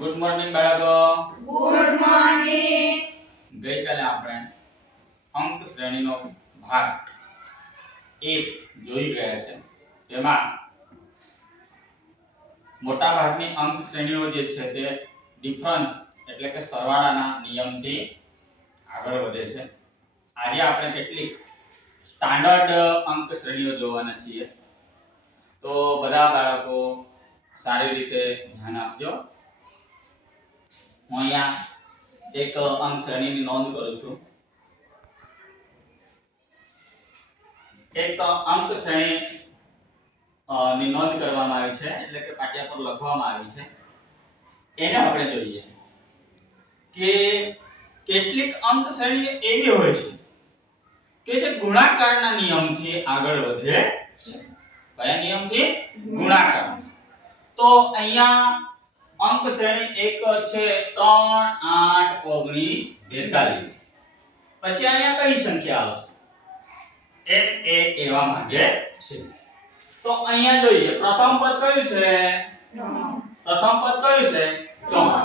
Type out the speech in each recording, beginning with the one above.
Good morning બાળકો. Good morning. ગઈકાલે આપણે અંક શ્રેણીનો ભાગ 1 જોઈ ગયા છે. તેમાં મોટા ભાગની અંક શ્રેણીઓ જે છે તે ડિફરન્સ એટલે કે સરવાળાના નિયમથી આગળ વધે છે. આજે આપણે કેટલીક સ્ટાન્ડર્ડ અંક શ્રેણીઓ જોવાના છીએ. તો બધા બાળકો સારી રીતે ધ્યાન આપજો. હું અહીંયા એક અંક શ્રેણીની નોંધ કરું છું. એક અંક શ્રેણી ની નોંધ કરવામાં આવી છે એટલે કે પાટિયા પર લખવામાં આવી છે. એને આપણે જોઈએ કે કેટલીક અંક શ્રેણી એવી હોય છે કે જે ગુણાકારના નિયમથી આગળ વધે છે. કયા નિયમથી? ગુણાકાર. તો અહીંયા અંક શ્રેણી એક છે 3 8 19 42. પછી અહીંયા કઈ સંખ્યા આવશે એમ એ કહેવા માંગે છે. તો અહીંયા જોઈએ પ્રથમ પદ કયું છે? 3. પ્રથમ પદ કયું છે? 3.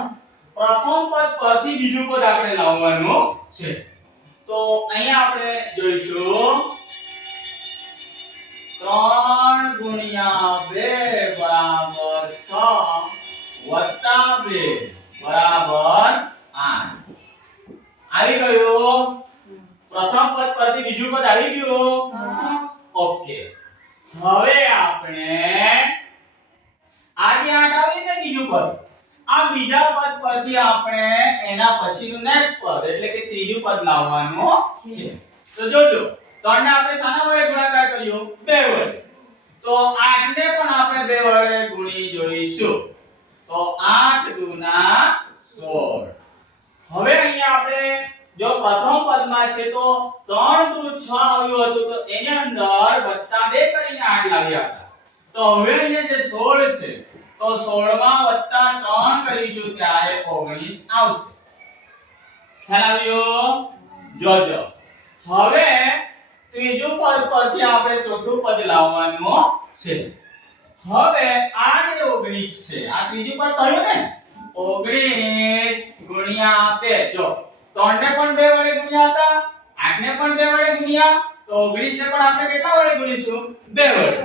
પ્રથમ પદ પરથી બીજું પદ આપણે લાવવાનું છે. તો અહીંયા આપણે જોઈશું 3 ગુણ્યા 2 બરાબર 6 વત્તા 2 બરાબર 8. આવી ગયું. પ્રથમ પદ પરથી બીજું પદ આવી ગયું. ઓકે. હવે આપણે આ જે 8 આવ્યું ને બીજું પદ, આ બીજા પદ પરથી આપણે એના પછીનું નેક્સ્ટ પદ એટલે કે ત્રીજું પદ લાવવાનું છે. તો જોજો 3 ને આપણે શાના વડે ગુણાકાર કર્યો? 2 વડે. તો 8 ને પણ આપણે 2 વડે ગુણી જોઈશું. તો 8 ગુણા 16. હવે અહીંયા આપણે જો પ્રથમ પદમાં છે તો 3 દુ 6 આવ્યું હતું તો એની અંદર વત્તા 2 કરીને 8 લાવ્યા હતા. તો હવે અહીંયા જે 16 છે તો 16 માં વત્તા 3 કરીશું ત્યારે 19 આવશે. ખ્યાલ આવ્યો? જોજો. હવે ત્રીજું પદ પરથી આપણે ચોથું પદ લાવવાનું છે. હવે 8 ને 19 છે. આ ત્રીજું પદ થયું ને 19 ગુણ્યા 2. જો 3 ને પણ 2 વડે ગુણ્યા હતા, 8 ને પણ 2 વડે ગુણ્યા, તો 19 ને પણ આપણે કેટલા વડે ગુણીશું? 2 વડે.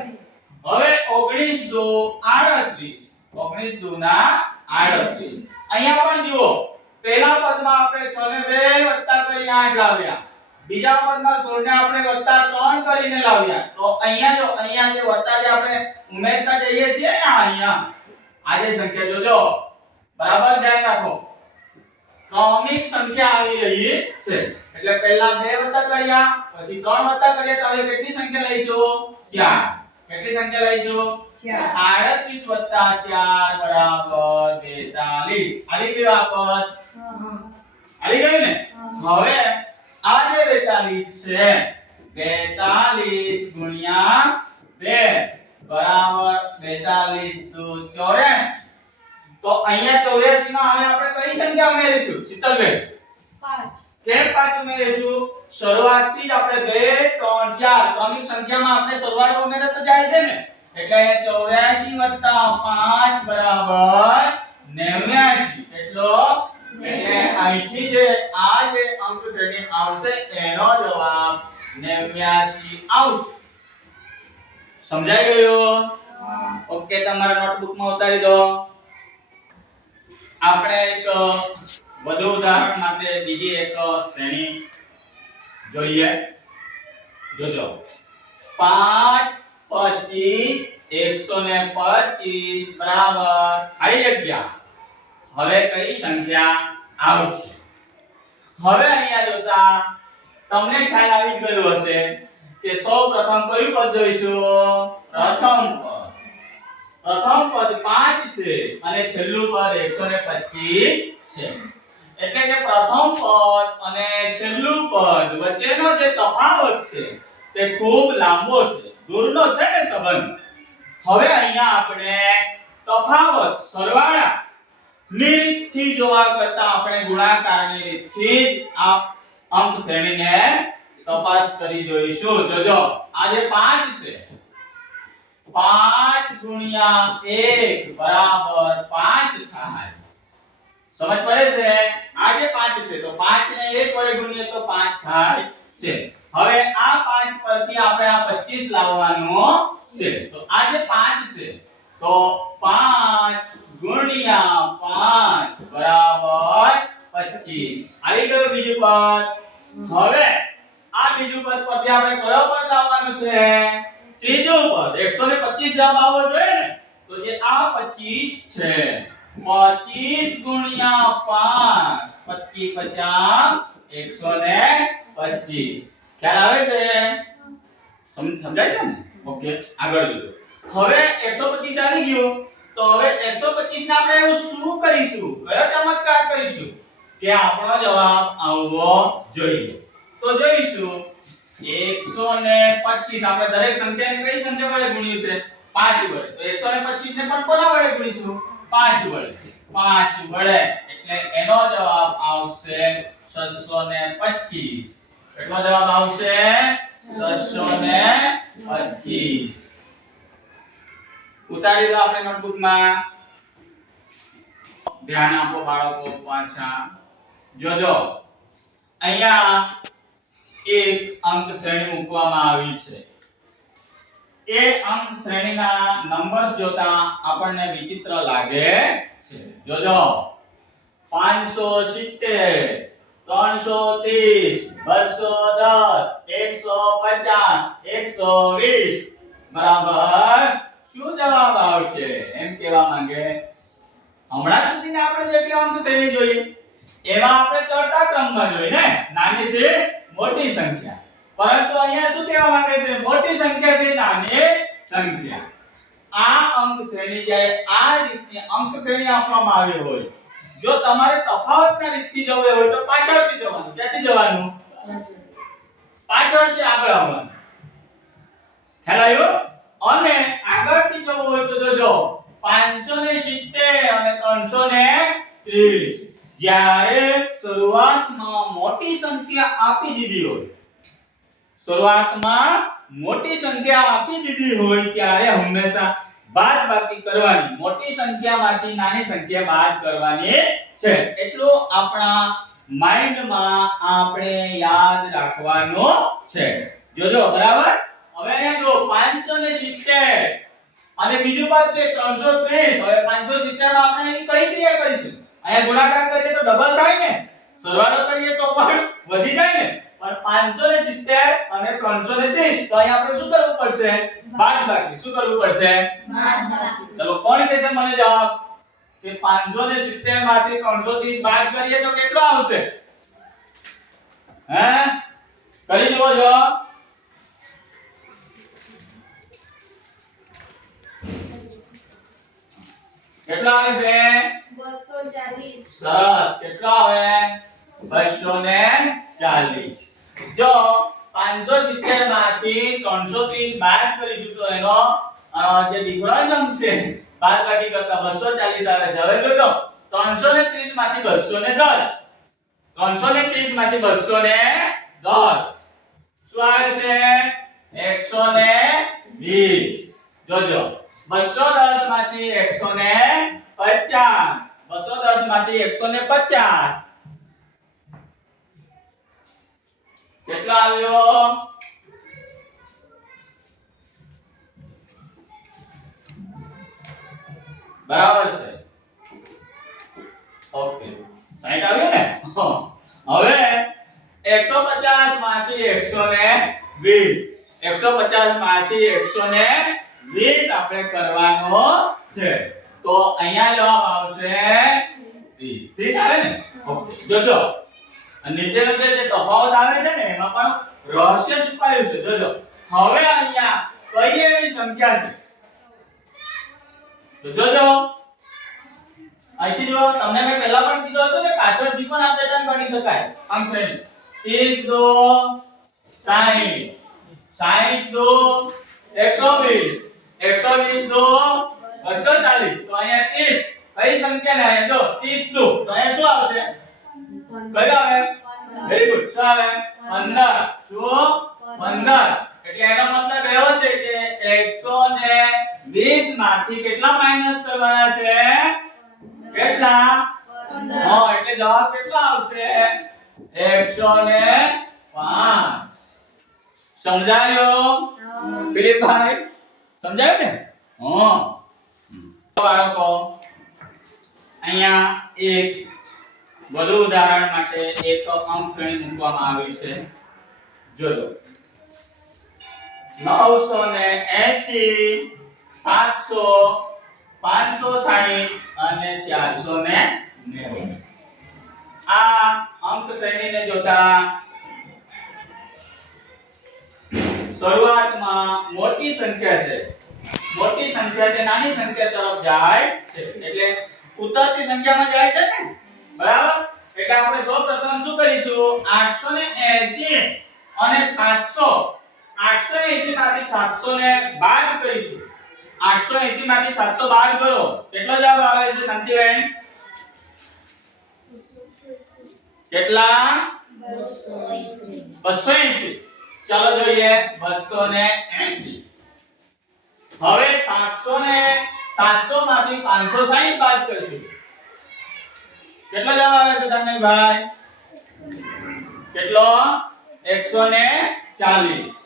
હવે 19 દુ 38. 19 દુ ના 38. અહીંયા પણ જુઓ પહેલા પદમાં આપણે 6 ને 2 વત્તા કરીને 8 લાવ્યા. બીજા પદમાં 16 ને આપણે વત્તા 3 કરીને લાવ્યા. તો અહીંયા જો અહીંયા જે વત્તા જે આપણે ઉમેરતા જઈએ છીએ ને અહીંયા આ જે સંખ્યા જોજો બરાબર ધ્યાન રાખો. ક્રમિક સંખ્યા આવી રહી છે. એટલે પહેલા 2 વત્તા કર્યા, પછી 3 વત્તા કર્યા, તો હવે કેટલી સંખ્યા લઈશું? 4. કેટલી સંખ્યા લઈશું? 38 વત્તા 4 બરાબર 42. આવી ગયું આ પદ? આવી ગયું ને? હવે આ જે 42 છે 42 ગુણ્યા 2 બરાબર 42 દુ 84. તો અહીંયા 84 માં હવે આપણે કઈ સંખ્યા ઉમેરીશું? શીતલબેન 5. કેમ 5 ઉમેરીશું? શરૂઆતથી જ આપણે 2 3 4 ક્રમિક સંખ્યામાં આપણે સરવાળો ઉમેરતો જાય છે ને. એટલે અહીંયા 84 5 બરાબર 89. કેટલો? એટલે અહીંથી જે આ જે અંક શ્રેણી આવશે એનો જવાબ 89 આવશે. સમજાઈ ગયું? ઓકે, તમારા નોટબુકમાં ઉતારી દો. આપણે એક વધુ ઉદાહરણ માટે બીજી એક શ્રેણી જોઈએ. જોજો 5 25 125 બરાબર ખાલી જગ્યા. હવે કઈ સંખ્યા આવશે? હવે અહીંયા જોતા તમને ખ્યાલ આવી ગયો હશે કે સૌપ્રથમ કયું પદ જોઈશું? પ્રથમ પદ. પ્રથમ પદ 5 છે અને છેલ્લું પદ 125 છે. એટલે કે પ્રથમ પદ અને છેલ્લું પદ વચ્ચેનો જે તફાવત છે તે ખૂબ લાંબો છે, દૂરનો છે ને સંબંધ. હવે અહીંયા આપણે તફાવત સરવાળા ની રીતથી જોવા કરતા આપણે ગુણાકારની રીતથી જ આ અંક શ્રેણીને તપાસ કરી જોઈશું. જોજો આ જે 5 છે 5 ગુણ્યા 1 બરાબર 5 થાય. સમજ પડે છે? આ જે 5 છે તો 5 ને 1 વડે ગુણીએ તો 5 થાય છે. હવે આ 5 પરથી આપણે આ 25 લાવવાનો છે. તો આ જે 5 છે તો 5 ગુણ્યા 5 બરાબર 25. આવી ગયું બીજું પદ. હવે આ બીજું પદ પરથી આપણે કયો પદ લાવવાનો છે? ત્રીજું પદ. 125 જવાબ આવવો જોઈએ ને. તો જે આ 25 છે 25 ગુણ્યા 5 25 125. ખ્યાલ આવે છે? સમજાય છે ને? ઓકે, આગળ જોજો. હવે 125 આવી ગયો તો હવે 125 ને આપણે એવું શું કરીશું? કયો ચમત્કાર કરીશું કે આપણો જવાબ આવવો જોઈએ? તો જોઈશું 125 આપણે દરેક સંખ્યાને કઈ સંખ્યા વડે ગુણ્યું છે? 5 વડે. તો 125 ને પણ કોના વડે ગુણીશું? 5 વડે. 5 વડે એટલે એનો જવાબ આવશે 625. કેટલો જવાબ આવશે? 625. ઉતારી દો આપણે નોટબુકમાં. ધ્યાન આપો બાળકો પાછા. જોજો અહીંયા એક અંક શ્રેણી મૂકવામાં આવી છે. એ અંક શ્રેણીના નંબર્સ જોતા આપણને વિચિત્ર લાગે છે. જોજો 570 330 210 150 120 બરાબર શું જવાબ આવશે? એમ કહેવા માંગે હમણાં સુધી આપણે જેટલી અંક શ્રેણી જોઈ એમાં આપણે ચડતા ક્રમમાં જોઈ ને, નાનીથી મોટી સંખ્યા. પરંતુ અહીંયા શું કહેવા માંગે છે? મોટી સંખ્યાથી નાની સંખ્યા. આ અંક શ્રેણી જાય આ રીતની અંક શ્રેણી આપવામાં આવી હોય, જો તમારે તફાવતના રીતથી જવું હોય તો પાછળથી જવાનું. ક્યાંથી જવાનું? પાછળથી આગળ આવવાનું. ખ્યાલ આવ્યો? અને આગળથી જવું હોય તો જોજો 570 અને 330. જ્યારે શરૂઆતમાં મોટી સંખ્યા આપી દીધી હોય, શરૂઆતમાં મોટી સંખ્યા આપી દીધી હોય ત્યારે હંમેશા બાદબાકી કરવાની. મોટી સંખ્યામાંથી નાની સંખ્યા બાદ કરવાની છે. એટલું આપણા માઈન્ડમાં આપણે યાદ રાખવાનું છે. જોજો બરાબર. હવે અહીંયા જો 570 અને બીજું પદ છે 330. હવે 570 માં આપણે એની કઈ ક્રિયા કરીશું? અહીંયા ગુણાકાર કરીએ તો ડબલ થાય ને, સરવાળો કરીએ તો પણ વધી જાય ને. પણ 570 અને 330 તો અહીંયા આપણે શું કરવું પડશે? બાદબાકી. શું કરવું પડશે? બાદબાકી. ચલો કોણ કહેશે મને જવાબ કે 570 માંથી 330 બાદ કરીએ તો કેટલો આવશે? હે કરી જુઓ જવાબ. કેટલો આવે છે? 240. સરસ. કેટલો આવે? 240. જો 570 માંથી 330 બાદ કરીશું તો એનો જે વિકર્ણ અંક છે બાદબાકી કરતા 240 આવે છે. હવે જોજો 330 માંથી 210. 330 માંથી 210 શું આવે છે? 120. જોજો 210 માંથી 150. 210 માંથી 150 કેટલો આવ્યો? બરાબર છે. ઓકે 60 આવ્યું ને. હવે 150 માંથી 120. 150 માંથી 120 આપણે કરવાનો છે. તો અહીંયા જવાબ આવશે 30. 30 આવે ને. ઓકે જોજો નીચેનો જે તફાવત આવે છે ને એમાં પણ રહસ્ય છુપાયેલું છે. જોજો હવે અહીંયા કઈ એવી સંખ્યા છે તો જોજો અહીંથી જો તમને મેં પહેલા પણ કીધું હતું કે પાછળથી પણ આ પેટર્ન કરી શકાય. અંક શ્રેણી 30 2 60 60 2 120 120 2 240. તો અહીંયા 30 કઈ સંખ્યા ને અહીંયા જો 30 2 તો અહીંયા શું આવશે? કઈ આવે? Very good. શું આવે? 15. શું? 15. એટલે એનો મતલબ એવો છે કે 120 માંથી કેટલા માઈનસ કરવાના છે? કેટલા? 15. 15. હા એટલે જવાબ કેટલો આવશે 105 સમજાયો દિલીપભાઈ સમજાયું ને હા બાળકો અહીંયા એક વધુ ઉદાહરણ માટે એક અંક શ્રેણી મૂકવામાં આવી છે જોજો 980 700 560 અને 490 આ અંક શ્રેણીને જોતા શરૂઆતમાં મોટી સંખ્યા છે મોટી સંખ્યા તે નાની સંખ્યા તરફ જાય છે એટલે ઉતરતી સંખ્યામાં જાય છે ને બરાબર એટલે આપણે સૌપ્રથમ શું કરીશું 880 અને 700 880 માંથી 700 ને બાદ કરીશું 880 માંથી 700 બાદ કરો કેટલો જવાબ આવે છે શાંતિબેન કેટલા 280 ચાલો જોઈએ 280 હવે 700 માંથી 560 બાદ કરીશું કેટલો જવાબ આવે છે ધનભાઈ કેટલો 140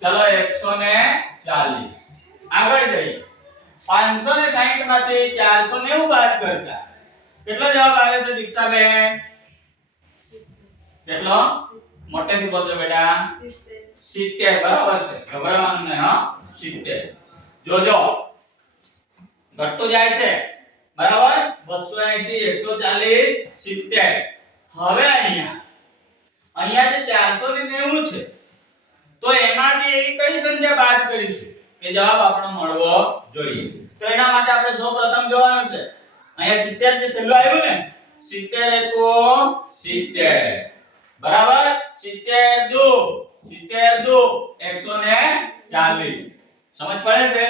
ચલો 140 આગળ જઈએ 560 માંથી 490 બાદ કરતા કેટલો જવાબ આવે છે દીક્ષાબેન કેટલો મોટેથી બોલજો બેટા 70 બરાબર છે ગભરાવાનું નહીં હા 70 જોજો ઘટતું જાય છે બરાબર 280 140 70 હવે અહીંયા જે 490 છે તો એમાંથી એવી કઈ સંખ્યા બાદ કરીશું કે જવાબ આપણો મળવો જોઈએ તો એના માટે આપણે સૌપ્રથમ જોવાનું છે અહીંયા 70 જે છેલ્લું આવ્યું ને 70 એકો 70 બરાબર 70 દો 140 સમજ પડે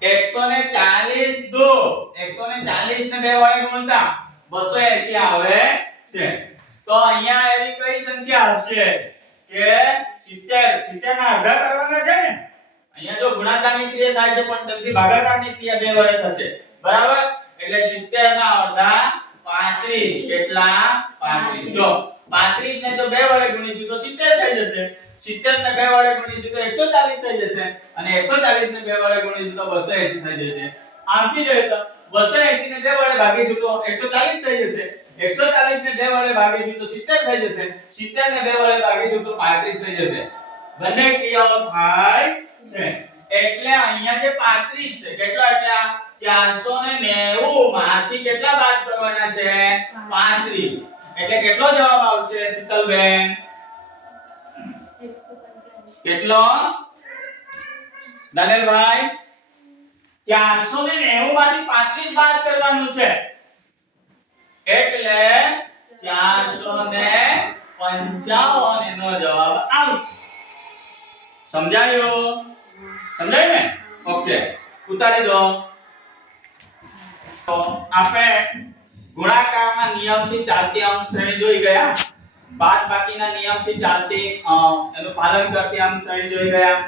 છે 140 દો 140 ને બે વડે ગુણતા 280 આવે છે તો અહીંયા એવી કઈ સંખ્યા હશે કે 70 ના અડધા કરવાના છે ને અહીંયા જો ગુણાકારની ક્રિયા થાય છે પણ તેમથી ભાગાકારની ક્રિયા બે વડે થશે બરાબર એટલે 70 ના અડધા 35 કેટલા 35 જો 35 ને જો બે વડે ગુણીશું તો 70 થઈ જશે 70 ને બે વડે ગુણીશું તો 140 થઈ જશે અને 140 ને બે વડે ગુણીશું તો 280 થઈ જશે આમથી જોઈએ તો 280 ને બે વડે ભાગીશું તો 140 થઈ જશે 140 ને બે વડે ભાગીશું તો 70 થઈ જશે 70 ને બે વડે ભાગીશું તો 35 થઈ જશે બંને ક્રિયાઓ થાય છે એટલે અહીંયા જે 35 છે કેટલા એટલે 490 માંથી કેટલા બાદ કરવાના છે 35 એટલે કેટલો જવાબ આવશે શીતલબેન કેટલો દનેલભાઈ 490 માંથી 35 બાદ કરવાનું છે એટલે 455 એનો જવાબ આવશે સમજાયું સમજાય ને ઓકે ઉતારી દો તો આપણે ગુણાકારના નિયમથી ચાલતી અંક શ્રેણી જોઈ ગયા બાદબાકીના નિયમથી ચાલતી એનું પાલન કરતી અંક શ્રેણી જોઈ ગયા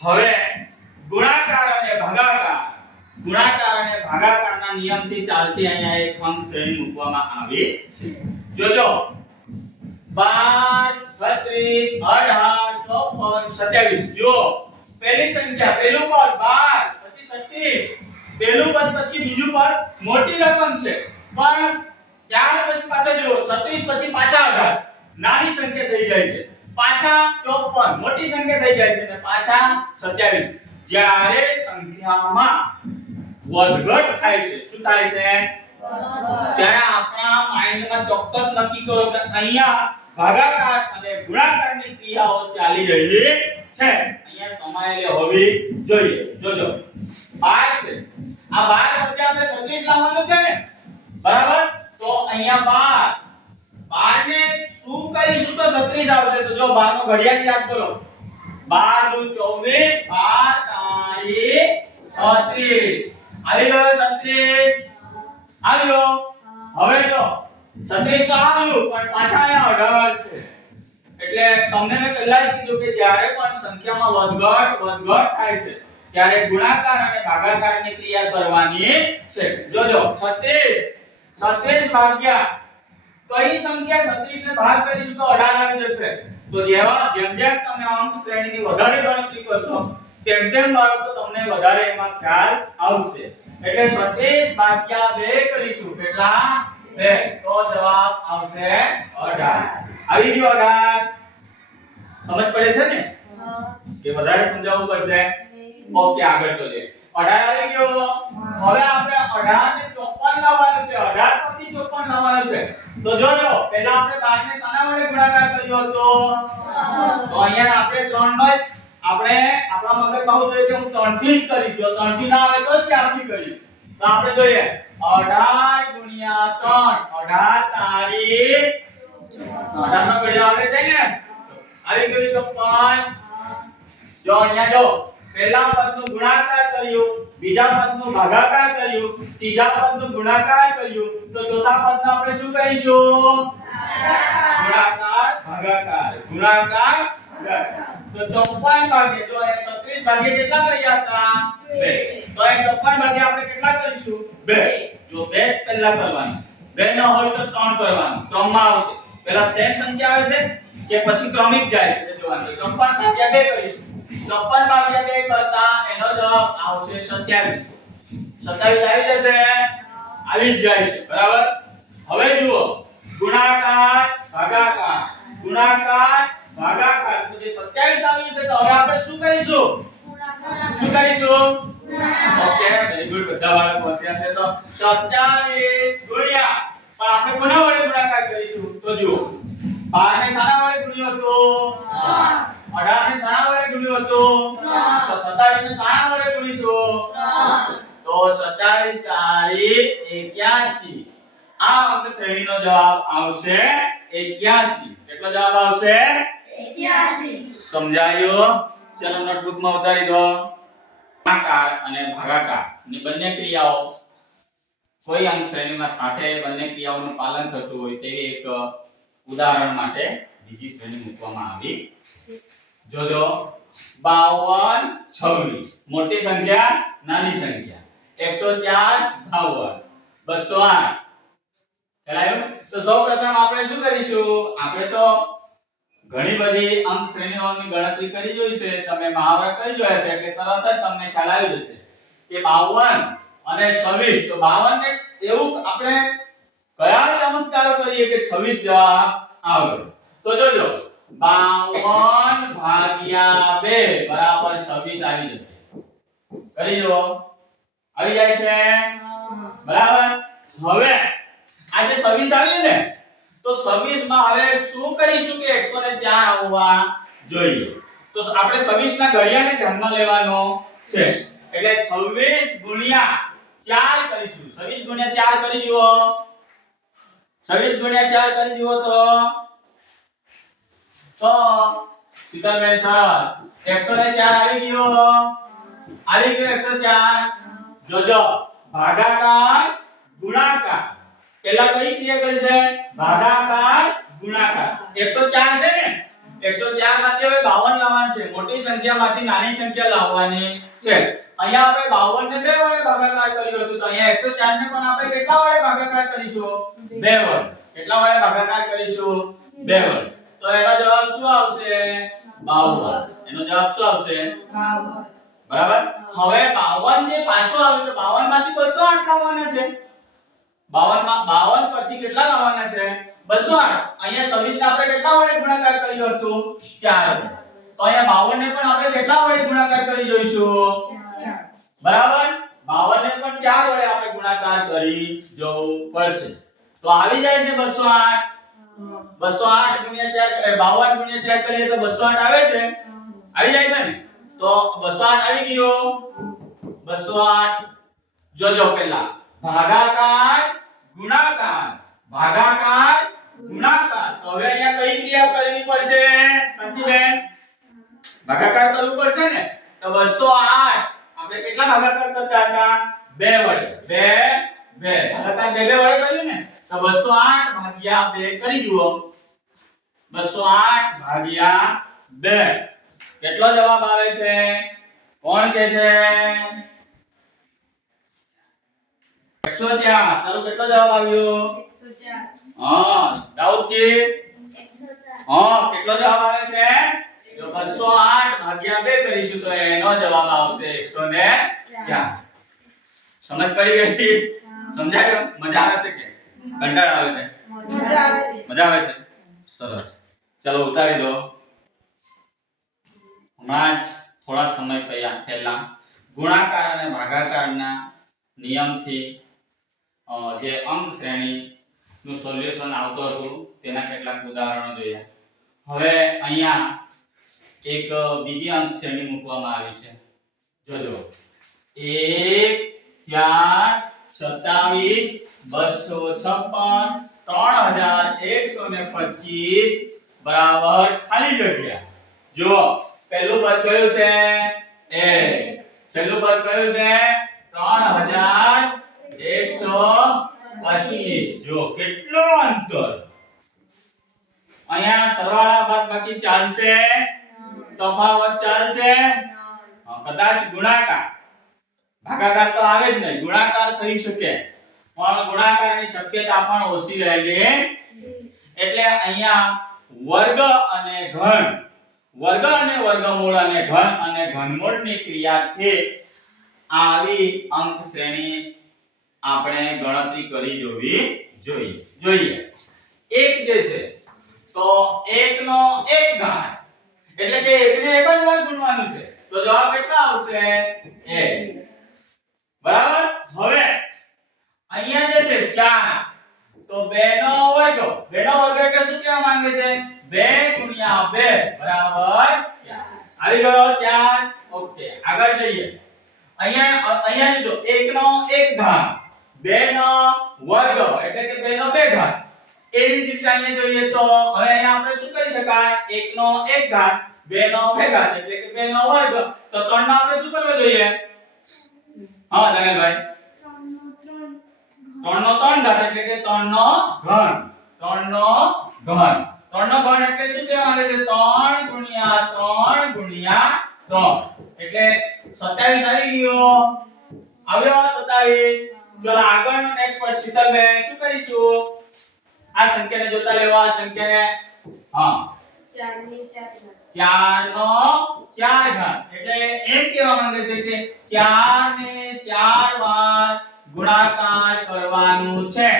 હવે ગુણાકાર અને ભાગાકારના નિયમથી ચાલતી અહીંયા એક અંક શ્રેણી મૂકવામાં આવી છે જોજો 12 36 18 54 27 જો પહેલી સંખ્યા પહેલું પદ 12 પછી 36 પહેલું પદ પછી બીજું પદ મોટી રકમ છે પણ ત્યાર પછી પાછા જુઓ 36 પછી પાછા 18 નાની સંખ્યા થઈ જાય છે પાછા 54 મોટી સંખ્યા થઈ જાય છે અને પાછા 27 જ્યારે સંખ્યામાં વધઘટ થાય છે શું થાય છે ત્યારે આપણા માઈન્ડમાં ચોક્કસ નક્કી કરો કે અહીંયા ભાગાકાર અને ગુણાકારની ક્રિયાઓ ચાલી રહી છે અહીંયા સમાયેલી હોવી જોઈએ જોજો 12 છે આ 12 વચ્ચે આપણે 36 લાવવાનું છે ને બરાબર તો અહીંયા 12 ને શું કરીશું તો 36 આવશે તો જો 12 નો ઘડિયાળ યાદ કરો 12 નું 24 12 તારીખ 36 આવી ગયો 36 આવ્યો હવે જો 36 તો આવ્યું પણ પાછા અહીંયા 18 છે એટલે તમને મેં પહેલા જ કીધું કે જ્યારે પણ સંખ્યામાં વધઘટ થાય છે ત્યારે ગુણાકાર અને ભાગાકારની ક્રિયા કરવાની છે જોજો 36 36 ભાગ્યા કઈ સંખ્યા 36 ને ભાગ કરીશું તો 18 આવી જશે. તો જેમ જેમ તમે અંક શ્રેણીની વધારે ગણતરી કરશો તેમ તેમ બાળકો તમને વધારે એમાં ખ્યાલ આવશે. એટલે 36 ભાગ્યા 2 કરીશું. કેટલા? 2. તો જવાબ આવશે 18. આવી ગયો 18. સમજ પડે છે ને કે વધારે સમજાવવું પડશે? ઓકે, આગળ ચાલીએ. 18 આવી ગયો. હવે આપણે 18 ને 54 લાવવાનું છે. 18 પરથી 54 લાવવાનું છે. તો જોજો, પહેલા આપણે 12 ને શાના વડે ગુણાકાર કર્યો હતો? તો અહીંયા આપણે 3 નો આપણે આપણા મગજ બહુ જોઈએ કે હું 3 થી જ કરીશ. જો 3 થી ના આવે તો 4 થી કરીશ. તો આપણે જોઈએ 18 ગુણ્યા 3. 18 તારીખ 18 નો ઘડિયા આવડે છે ને? આવી ગયું 54. જો અહીંયા જો, પહેલા પદનું ગુણાકાર કર્યું, બીજા પદનું ભાગાકાર કર્યું, ત્રીજા પદનું ગુણાકાર કર્યું, તો ચોથા પદનો આપણે શું કરીશું? ગુણાકાર ભાગાકાર. ગુણાકાર ભાગાકાર. તો 54 ભાગ્યા, જો અહીંયા 36 ભાગ્યા કેટલા કર્યા હતા? 2. તો અહીંયા 54 ભાગ્યા આપણે કેટલા કરીશું? 2. જો 2 પહેલા કરવાનું, 2 ન હોય તો 3 કરવાનું. ક્રમમાં આવશે. પહેલા સેમ સંખ્યા આવે છે કે પછી ક્રમિક જાય છે જોવાનું. 54 ભાગ્યા 2 કરીશું. 54 ભાગ્યા 2 કરતા એનો જવાબ આવશે 27. 27 આવી જશે? આવી જ જાય છે. બરાબર? હવે જુઓ, ગુણાકાર ભાગાકાર, ગુણાકાર ભાગાકાર. તો જે 27 આવ્યું છે તો હવે આપણે શું કરીશું? શું કરીશું? Okay, very good. બધા બાળકો હોશિયાર છે. તો 27 ગુણ્યા, પણ આપણે કોના વડે ગુણાકાર કરીશું? તો જુઓ, 12 ને શાના વડે ગુણ્યો હતો? 18 ને શાના વડે ગુણ્યો હતો? તો 27 ને શાના વડે ગુણીશું? તો 27 તારીખ 81. આ અંક શ્રેણીનો જવાબ આવશે 81. કેટલો જવાબ આવશે? 81. સમજાયો? ચલો નોટબુક માં ઉતારી દો. ગુણાકાર અને ભાગાકાર ની બંને ક્રિયાઓ કોઈ અંક શ્રેણીમાં સાથે બંને ક્રિયાઓનું પાલન થતું હોય તેવી એક ઉદાહરણ માટે બીજી શ્રેણી મૂકવામાં આવી. જોજો, 52 26. મોટી સંખ્યા, નાની સંખ્યા. 104 52 208. ખ્યાલ આવ્યો? તો સૌપ્રથમ આપણે શું કરીશું? આપણે તો ઘણી બધી અંક શ્રેણીઓની ગણતરી કરી જોઈ છે. તમે મહાવરા કરી જોયા છે એટલે તરત જ તમને ખ્યાલ આવી જશે કે 52 અને 26. તો 52 ને એવું આપણે કયા ચમત્કારો કરીએ કે 26 જવાબ આવે? તો જોજો, 52 ભાગ્યા 2 બરાબર 26 આવી જશે. કરી જો, આવી જાય છે? બરાબર. હવે આ જે 26 આવ્યું ને, તો 26 માં હવે શું કરીશું કે 104 આવવા જોઈએ. તો આપણે 26 ના ઘડિયાને ધ્યાનમાં લેવાનો છે. એટલે 26 ગુણ્યા 4 કરીશું. 26 ગુણ્યા 4 કરી જુઓ. 26 ગુણ્યા 4 કરી જુઓ તો સીતાબેન સરસ 104 આવી ગયો. આવી ગયો 104. જોજો, ભાગાકાર ગુણાકાર. પહેલા કઈ ક્રિયા કરી છે? ભાગાકાર ગુણાકાર. 104 છે ને? 104 માંથી હવે 52 લાવવાનું છે. મોટી સંખ્યામાંથી નાની સંખ્યા લાવવાની છે. અહીંયા આપણે 52 ને 2 વડે ભાગાકાર કર્યો હતો, તો અહીંયા 104 ને પણ આપણે કેટલા વડે ભાગાકાર કરીશું? 2 વડે. કેટલા વડે ભાગાકાર કરીશું? 2 વડે. તો એનો જવાબ શું આવશે? 52. એનો જવાબ શું આવશે? 52. બરાબર. હવે 52 જે પાછો આવ્યો તો 52 માંથી 208 લાવવાના છે. 52 માં 52 પરથી કેટલા લાવવાના છે? 208. અહીંયા 26 ને આપણે કેટલા વડે ગુણાકાર કર્યો હતો? 4 વડે. તો અહીંયા 52 ને પણ આપણે કેટલા વડે ગુણાકાર કરી જોઈશું? 4. બરાબર. 52 ને પણ 4 વડે આપણે ગુણાકાર કરી જવું પડશે. તો આવી જાય છે 208. 208 ગુણ્યા 4 52 ગુણ્યા 4 કરીએ તો 208 આવે છે? આવી જાય છે ને? તો 208 આવી ગયો. 208. જોજો, પહેલા ભાગાકાર ગુણાકાર, ભાગાકાર ગુણાકાર. તો હવે અહીંયા કઈ ક્રિયા કરવી પડશે શાંતિબેન? ભાગાકાર કરવું પડશે ને? તો 208 આપણે કેટલા ભાગાકાર કરતા હતા? 2 વડે. 2 ભાગાકાર 2 વડે કર્યું ને? તો 208 ભાગ્યા 2 કરી જુઓ. 208 ભાગ્યા 2 કેટલો જવાબ આવે છે? કોણ કહે છે? 104 ચાલો કેટલો જવાબ આવ્યો 104 હા દાઉદજી 104 હા કેટલો જવાબ આવે છે જો 208 ભાગ્યા 2 કરીશું તો એનો જવાબ આવશે 104 સમજ પડી ગઈ સમજાયું મજા આવે છે કે કંટાળો આવે છે મજા આવે છે સરસ ચલો ઉતારી દો હમણાં જ થોડા સમય પહેલા ગુણાકાર અને ભાગાકારના નિયમથી જે અંક શ્રેણી નું સોલ્યુશન આવતું હતું તેના કેટલાક ઉદાહરણો જોયા હવે અહીંયા એક બીજી અંક શ્રેણી મૂકવામાં આવી છે જોજો 1 4 27 256 3125 બરાબર ખાલી જગ્યા જો પહેલું પદ કયું છે એ છેલ્લું પદ કયું છે 3125 જો કેટલો અંતર અહીંયા સરવાળા બાદબાકી ચાલશે તફાવત ચાલશે કદાચ ગુણાકાર ભાગાકાર તો આવે જ નહીં ગુણાકાર થઈ શકે પણ ગુણાકારની શક્યતા પણ ઓછી રહેલી એટલે અહીંયા વર્ગ અને ઘન વર્ગ અને વર્ગમૂળ અને ઘન અને ઘનમૂળની ક્રિયાથી આવી અંક શ્રેણી આપણે ગણતરી કરી જોવી જોઈએ એક જે છે તો 1 નો 1 ઘાત એટલે કે 1 ને 1 જ વાર ગુણવાનું છે તો જવાબ કેટલો આવશે 1 બરાબર હવે અહીંયા જે છે 4 તો 2 નો વર્ગ એટલે શું કહેવા માંગે છે 2 ગુણ્યા 2 બરાબર 4 આવી ગયો 4 ઓકે આગળ જઈએ અહીંયા જો 1 નો 1 ઘાત 2 નો વર્ગ એટલે કે 2 નો 2 ઘાત એવી જ રીતે અહીંયા જોઈએ તો હવે અહીંયા આપણે શું કરી શકાય 1 નો 1 ઘાત 2 નો 2 ઘાત એટલે કે 2 નો વર્ગ તો 3 નો આપણે શું કરવું જોઈએ હા દનેલભાઈ 3 નો 3 ઘાત એટલે કે 3 નો ઘન 3 નો ઘન 3 નો ઘન એટલે શું કહેવા માંગે છે 3 ગુણ્યા 3 ગુણ્યા 3 એટલે 27 આવી ગયો આવ્યો 27 ચલો આગળનો નેક્સ્ટ પર શીતલબેન શું કરીશું આ સંખ્યાને જોતા લેવા આ સંખ્યાને હા 4 ની 4 4 નો 4 ઘાત એટલે એમ કહેવા માંગે છે કે 4 ને 4 વાર ગુણાકાર કરવાનું છે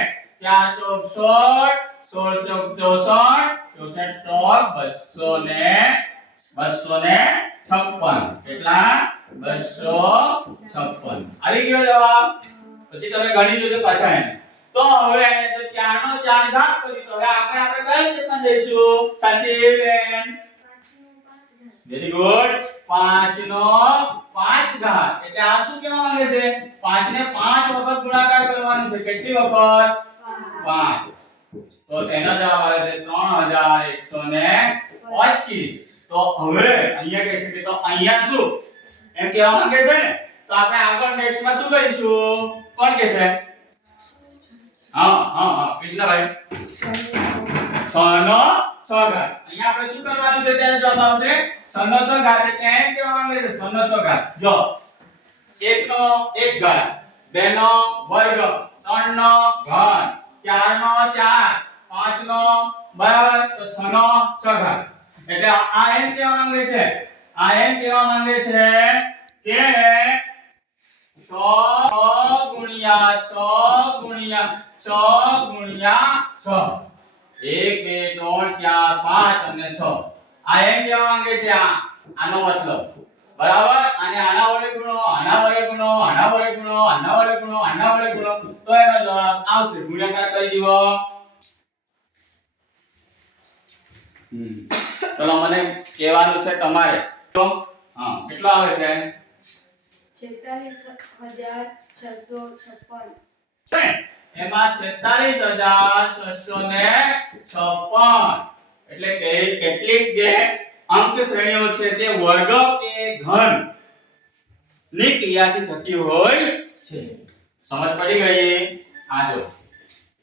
4 ચોક 16 16 ચોક 64 256 કેટલા 256 આવી ગયો જવાબ પછી તમે ગણી જોજો પાછા એને તો હવે તો 4 નો 4 ઘાત કરી તો હવે આપણે કયા સ્ટેપમાં જઈશું શાંતિબેન વેરી ગુડ 5 નો 5 ઘાત એટલે આ શું કહેવા માંગે છે 5 ને 5 વખત ગુણાકાર કરવાનું છે કેટલી વખત 5 તો એનો જવાબ આવે છે 3125 તો હવે અહીંયા કહે છે કે તો અહીંયા શું એમ કહેવા માંગે છે ને તો આપણે આગળ નેક્સ્ટ માં શું કરીશું કોણ કહે છે હા કૃષ્ણભાઈ 6 નો 6 ઘાત અહીંયા આપણે શું કરવાનું છે ત્યારે જવાબ આવશે 6 નો 6 ઘાત એટલે એમ કહેવા માંગે છે 6 નો 6 ઘાત જો 1 નો 1 ઘાત 2 નો વર્ગ 3 નો ઘન 4 નો 4 5 નો બરાબર તો 6 નો 6 ઘાત એટલે આ એમ કહેવા માંગે છે કે 6 ગુણ્યા 6 ગુણ્યા 6 ગુણ્યા 6 1 2 3 4 5 અને 6 આ એમ કહેવા માંગે છે આનો મતલબ બરાબર અને આના વડે ગુણો આના વડે ગુણો આના વડે ગુણો આના વડે ગુણો આના વડે ગુણો તો એનો જવાબ આવશે ગુણાકાર કરી દીવો ચલો મને કહેવાનું છે તમારે તો હા કેટલો આવે છે 46656 છે એમાં 46656 એટલે કે કેટલીક જે અંક શ્રેણીઓ છે તે વર્ગ કે ઘન ની ક્રિયાથી થતી હોય છે સમજ પડી ગઈ આ જો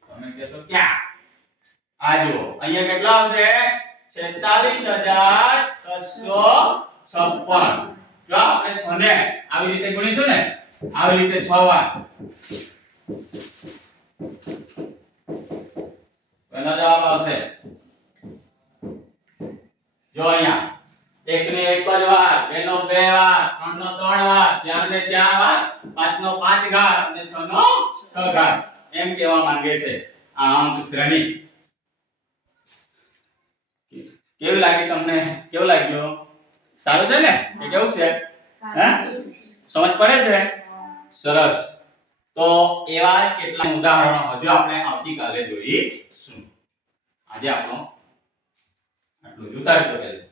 તમે કહેશો ક્યાં આ જો અહીંયા કેટલા આવશે 46656 જો આપણે 6 ને આવી રીતે ગુણીશું ને આવી રીતે 6 વાર એનો જવાબ આવશે જો અહીંયા એક ને એક જ વાર, બે નો બે વાર, ત્રણ નો ત્રણ વાર, ચાર ને ચાર વાર, પાંચ નો પાંચ ઘાત અને છ નો છ ઘાત એમ કહેવા માંગે છે આ અંક શ્રેણી. કેવું લાગ્યું તમને? કેવું લાગ્યું? સારું છે ને? એ કેવું છે? હે? સમજ પડે છે? સરસ. તો એવા કેટલાક ઉદાહરણો હજુ આપણે આવતીકાલે જોઈશું. આજે આપણો આટલું જ ઉતારી દો પહેલા.